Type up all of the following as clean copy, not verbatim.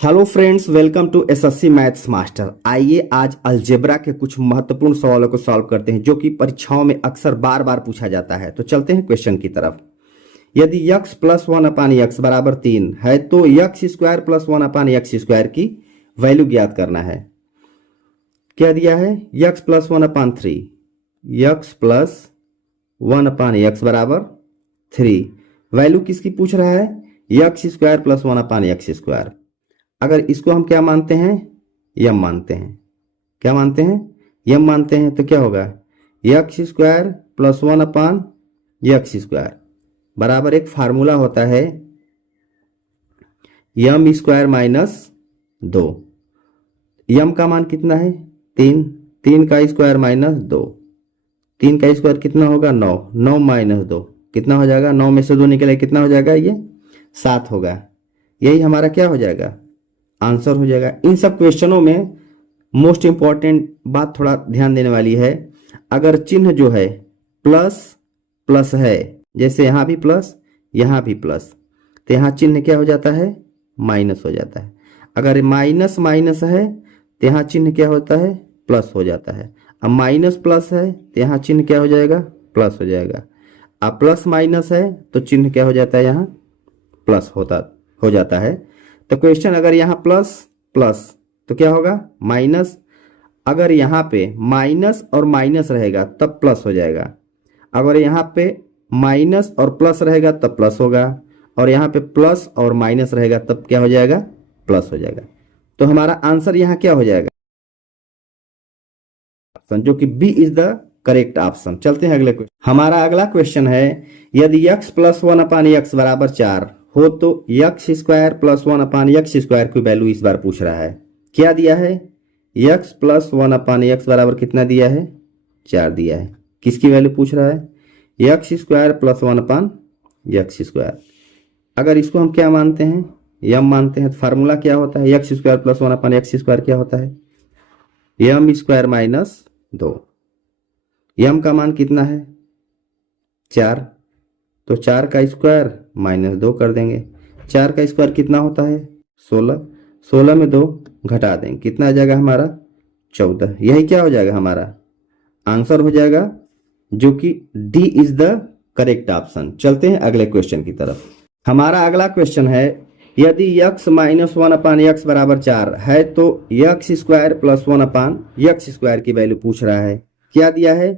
Hello friends, welcome to SSC maths master. आइए आज algebra के कुछ महत्वपूर्ण सवालों को सॉल्व करते हैं जो कि परीक्षाओं में अक्सर बार बार पूछा जाता है। तो चलते हैं क्वेश्चन की तरफ। यदि x plus one upon x बराबर 3 है तो x square plus one upon x square की वैल्यू ज्ञात करना है। क्या दिया है? x प्लस वन अपान 3, x plus one upon x बराबर 3। वैल्यू किसकी पूछ रहा है? X square plus one upon x square. अगर इसको हम क्या मानते हैं? यम मानते हैं। क्या मानते हैं? यम मानते हैं। तो क्या होगा? X square plus one upon x square बराबर एक फार्मूला होता है यम स्क्वायर माइनस 2। यम का मान कितना है? 3। 3 का स्क्वायर माइनस 2। 3 का स्क्वायर कितना होगा? 9। 9 माइनस 2 कितना हो जाएगा? 9 में से 2 निकले कितना हो जाएगा? ये 7 होगा। यही हमारा क्या हो जाएगा? आंसर हो जाएगा। इन सब क्वेश्चनों में मोस्ट इंपॉर्टेंट बात थोड़ा ध्यान देने वाली है, अगर चिन्ह जो है प्लस प्लस है, जैसे यहां भी प्लस यहां भी प्लस, तो यहां चिन्ह क्या हो जाता है? माइनस हो जाता है। अगर माइनस माइनस है तो यहां चिन्ह क्या होता है? प्लस हो जाता है। अब माइनस प्लस है तो यहां चिन्ह क्या हो जाएगा? प्लस हो जाएगा। अब प्लस माइनस है तो चिन्ह क्या हो जाता है? यहां प्लस हो जाता है। तो क्वेश्चन अगर यहां प्लस प्लस तो क्या होगा? माइनस। अगर यहां पे माइनस और माइनस रहेगा तब प्लस हो जाएगा। अगर यहां पे माइनस और प्लस रहेगा तब प्लस होगा, और यहां पे प्लस और माइनस रहेगा तब क्या हो जाएगा? प्लस हो जाएगा। तो हमारा आंसर यहां क्या हो जाएगा? ऑप्शन जो कि B is the correct option. चलते हैं अगले क्वेश्चन। हमारा अगला क्वेश्चन है, यदि x plus one upon x बराबर 4 हो तो x square plus one upon x square की वैल्यू इस बार पूछ रहा है। क्या दिया है? x plus one upon x बराबर कितना दिया है? 4 दिया है। किसकी वैल्यू पूछ रहा है? X square plus one upon x square. अगर इसको हम क्या मानते हैं? यम मानते हैं। तो फार्मूला क्या होता है? X square plus one upon x square क्या होता है? यम स्क्वायर माइनस 2। यम का मान कितना है? 4। तो 4 का स्क्वायर माइनस 2 कर देंगे। 4 का स्क्वायर कितना होता है? 16। 16 में 2 घटा देंगे, कितना आ जाएगा हमारा? 14। यही क्या हो जाएगा? हमारा आंसर हो जाएगा, जो कि D is the correct option. चलते हैं अगले क्वेश्चन की तरफ। हमारा अगला क्वेश्चन है, यदि x minus one upon x बराबर 4 है तो x square plus one upon x square की वैल्यू पूछ रहा है। क्या दिया है?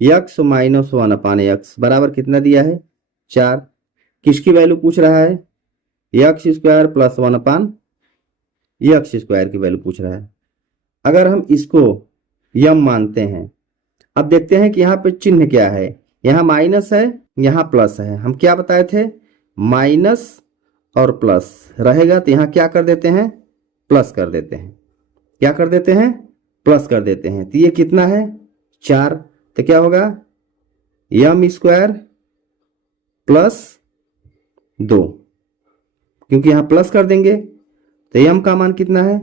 x minus one upon x बराबर कितना दिया है? 4। किसकी वैल्यू पूछ रहा है? X square plus one upon x square की वैल्यू पूछ रहा है। अगर हम इसको यम मानते हैं, अब देखते हैं कि यहाँ पे चिन्ह क्या है। यहाँ माइनस है, यहाँ प्लस है। हम क्या बताए थे? माइनस और प्लस रहेगा तो यहाँ क्या कर देते हैं? प्लस कर देते हैं। क्या कर देते हैं? प्लस कर देते हैं। तो ये कितना है? 4। तो क्या होगा? यम स्क्वायर प्लस 2, क्योंकि यहां प्लस कर देंगे तो यम का मान कितना है?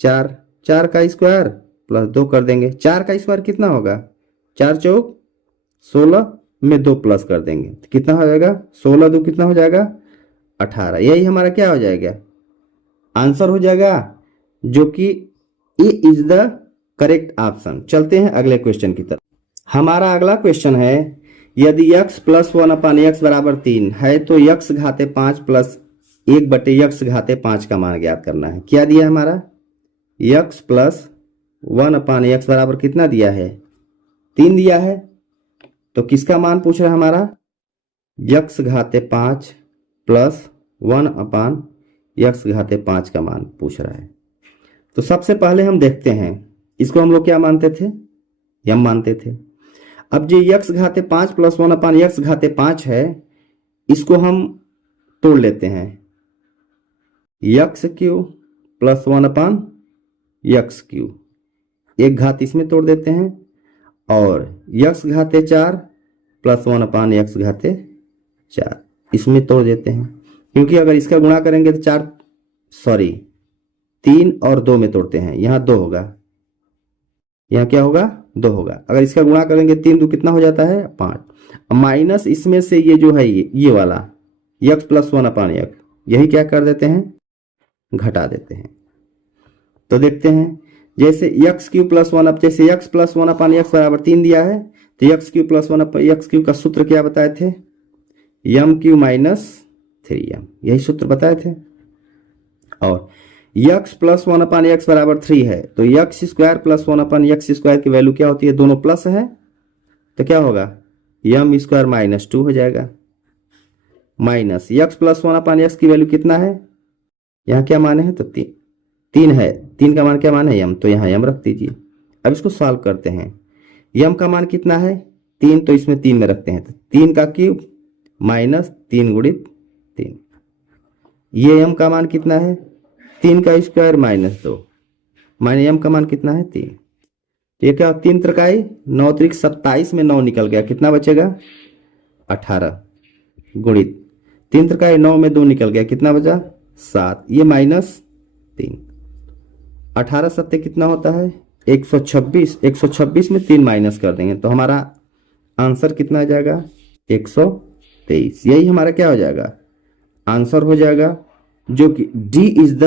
4। 4 का स्क्वायर प्लस 2 कर देंगे। 4 का स्क्वायर कितना होगा? 4 चौक 16 में 2 प्लस कर देंगे तो कितना हो जाएगा? 16 2 कितना हो जाएगा? 18। यही हमारा क्या हो जाएगा? आंसर हो जाएगा, जो कि ए इज द करेक्ट ऑप्शन। चलते हैं अगले क्वेश्चन की तरफ। हमारा अगला क्वेश्चन है, यदि x plus one upon x बराबर 3 है तो x घाते 5 प्लस 1 बटे x घाते 5 का मान ज्ञात करना है। क्या दिया हमारा? x plus one upon x बराबर कितना दिया है? 3 दिया है। तो किसका मान पूछ रहा है हमारा? x घाते 5 प्लस वन अपान एक्स घाते 5 का मान पूछ रहा है। तो सबसे पहले हम देखते हैं, इसको हम लोग क्या मानते थे? यम मानते थे। अब जो x घाते 5 प्लस वन अपान एक्स घाते 5 है, इसको हम तोड़ लेते हैं। X cube plus one upon x cube, एक घात इसमें तोड़ देते हैं, और एक्स घाते 4 प्लस वन अपान एक्स घाते 4 इसमें तोड़ देते हैं। क्योंकि अगर इसका गुणा करेंगे तो 3 और 2 में तोड़ते हैं, यहाँ 2 होगा, यहाँ क्या होगा? 2 होगा। अगर इसका गुणा करेंगे 3 2 कितना हो जाता है? 5। माइनस इसमें से ये जो है ये वाला x plus one upon x, यही क्या कर देते हैं? घटा देते हैं। तो देखते हैं, जैसे एक्स क्यू प्लस वन, अब जैसे x plus one upon x बराबर 3 दिया है, तो x Q plus one upon x Q का सूत्र क्या बताए थे? एम क्यू माइनस 3m, यही सूत्र बताए थे। और x plus one upon x बराबर 3 है, तो x square plus one upon x square की वैल्यू क्या होती है? दोनों प्लस है तो क्या होगा? एम स्क्वायर माइनस 2 हो जाएगा। Minus x plus one upon x की वैल्यू कितना है? यहाँ क्या मान है? तो 3 है। 3 का मान क्या मान है? एम, तो यहाँ एम रख दीजिए। अब इसको सॉल्व करते हैं। एम का मान कितना है? 3, तो इसमें 3 में रखते हैं, तो 3 का क्यूब माइनस 3 गुणित 3। ये एम का मान कितना है? 3 का स्क्वायर माइनस 2, माइनस एम का मान कितना है? 3। ये क्या? 3 त्रिकाई 9 त्रिक 27 में 9 निकल गया, कितना बचेगा? 18 गुणित 3 त्रिकाई 9 में 2 निकल गया, कितना बचा? 7। ये माइनस 3। 18 सत्ते कितना होता है? 126। 126 में 3 माइनस कर देंगे तो हमारा आंसर कितना आ जाएगा? 123। यही हमारा क्या हो जाएगा? आंसर हो जाएगा, जो कि D is the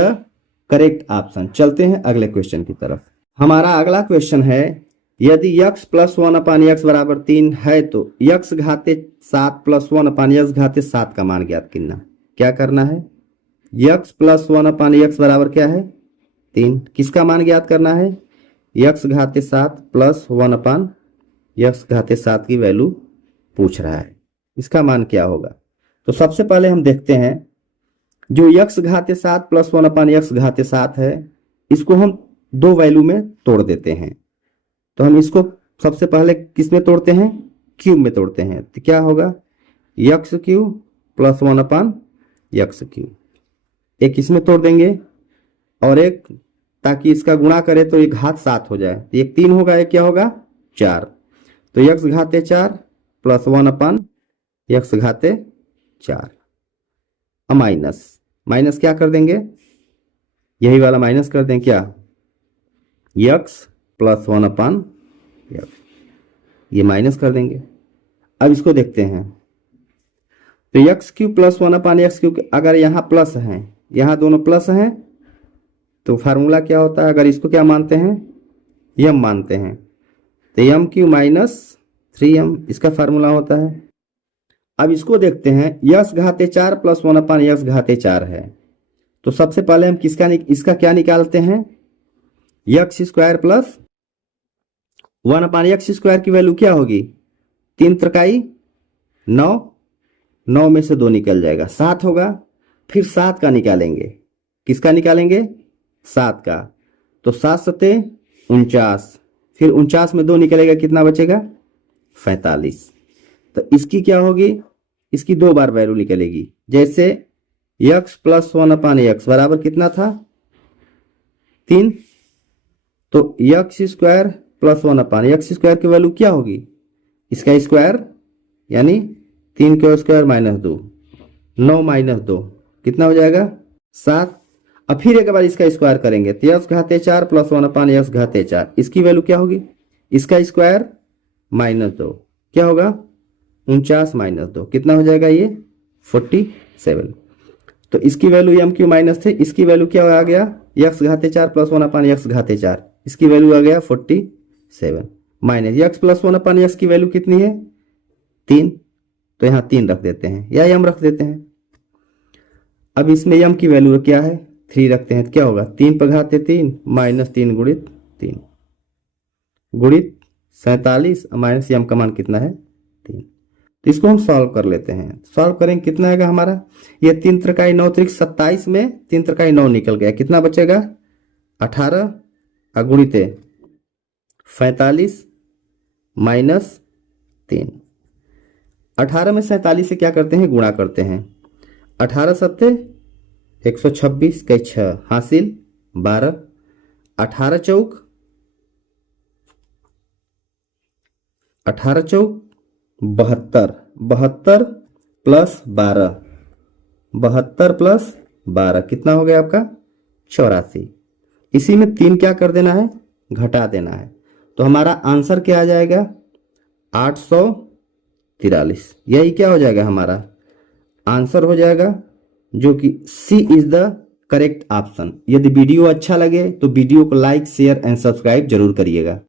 correct option. चलते हैं अगले क्वेश्चन की तरफ। हमारा अगला क्वेश्चन है, यदि x प्लस 1 अपान एक्स बराबर 3 है तो x घाते 7 प्लस 1 अपान एक्स घाते 7 का मान ज्ञात करना। क्या करना है? x प्लस 1 अपान एक्स बराबर क्या है? 3। किसका मान ज्ञात करना है? x घाते 7 प्लस 1 अपान एक्स घाते 7 की वैल्यू पूछ रहा है। इसका मान क्या होगा? तो सबसे पहले हम देखते हैं, जो x घाते 7 प्लस 1 अपान एक्स घाते 7 है, इसको हम दो वैल्यू में तोड़ देते हैं। तो हम इसको सबसे पहले किस में तोड़ते हैं? क्यूब में तोड़ते हैं। तो क्या होगा? एक्स क्यूब प्लस 1 अपान एक्स क्यूब। एक इसमें तोड़ देंगे और एक, ताकि इसका गुणा करे तो एक घात 7 हो जाए। एक 3 होगा, एक क्या होगा? 4। तो एक्स घाते 4 प्लस 1 अपान एक्स घाते 4। माइनस माइनस क्या कर देंगे? यही वाला माइनस कर दें क्या? एक्स प्लस 1 अपान एक्स, ये माइनस कर देंगे। अब इसको देखते हैं, तो एक्स क्यूब प्लस 1 अपान एक्स क्यूब, अगर यहाँ प्लस है, यहाँ दोनों प्लस हैं, तो फार्मूला क्या होता है? अगर इसको क्या मानते हैं? एम मानते हैं, तो एम क्यू माइनस 3m इसका फार्मूला होता है। अब इसको देखते हैं, एक्स घाते 4 प्लस 1 अपान एक्स घाते 4 है, तो सबसे पहले हम इसका क्या निकालते हैं? एक्स स्क्वायर प्लस 1 अपान एक्स स्क्वायर की वैल्यू क्या होगी? 3 त्रिकाई 9, 9 में से 2 निकल जाएगा, 7 होगा। फिर 7 का निकालेंगे। किसका निकालेंगे? 7 का। तो 7 सत्ते 49, फिर 49 में 2 निकलेगा, कितना बचेगा? 45। तो इसकी क्या होगी? इसकी 2 बार वैल्यू निकलेगी। जैसे x प्लस 1 अपान एक्स बराबर कितना था? 3। तो एक्स स्क्वायर प्लस 1 अपान एक्स स्क्वायर की वैल्यू क्या होगी? इसका स्क्वायर, यानी 3 का स्क्वायर माइनस 2, 9 माइनस 2 कितना हो जाएगा? 7। अब फिर एक बार इसका स्क्वायर करेंगे, तो एक्स घाते 4 प्लस 1 अपान एक्स घाते 4, इसकी वैल्यू क्या होगी? इसका स्क्वायर माइनस 2, क्या होगा? 49 माइनस 2 कितना हो जाएगा? ये 47। तो इसकी वैल्यू एम क्यू माइनस थे, इसकी वैल्यू क्या आ गया? एक्स घाते 4 प्लस 1 अपान एक्स घाते 4, इसकी वैल्यू आ गया 47 माइनस एक्स प्लस 1 अपान एक्स की वैल्यू कितनी है? 3। तो यहाँ 3 रख देते हैं या एम रख देते हैं। अब इसमें एम की वैल्यू क्या है? 3 रखते हैं, तो क्या होगा? 3 पर घाते 3 माइनस 3 गुणित 3 गुणित 47, माइनस एम का मान कितना है? 3। तो इसको हम सॉल्व कर लेते हैं। सॉल्व करेंगे, कितना आएगा हमारा? ये 3 त्रिकाई 9 त्रिक 27 में 3 त्रिकाई 9 निकल गया, कितना बचेगा? 18 गुणित 45 माइनस 3। 18 में 47 से क्या करते हैं? गुणा करते हैं। 18 सत्ते 126 के 6 हासिल 12, 18 चौक 72, 72 प्लस 12, 72 प्लस 12 कितना हो गया आपका? 84। इसी में 3 क्या कर देना है? घटा देना है। तो हमारा आंसर क्या आ जाएगा? 843। यही क्या हो जाएगा? हमारा आंसर हो जाएगा, जो कि सी इज द करेक्ट ऑप्शन। यदि वीडियो अच्छा लगे तो वीडियो को लाइक शेयर एंड सब्सक्राइब जरूर करिएगा।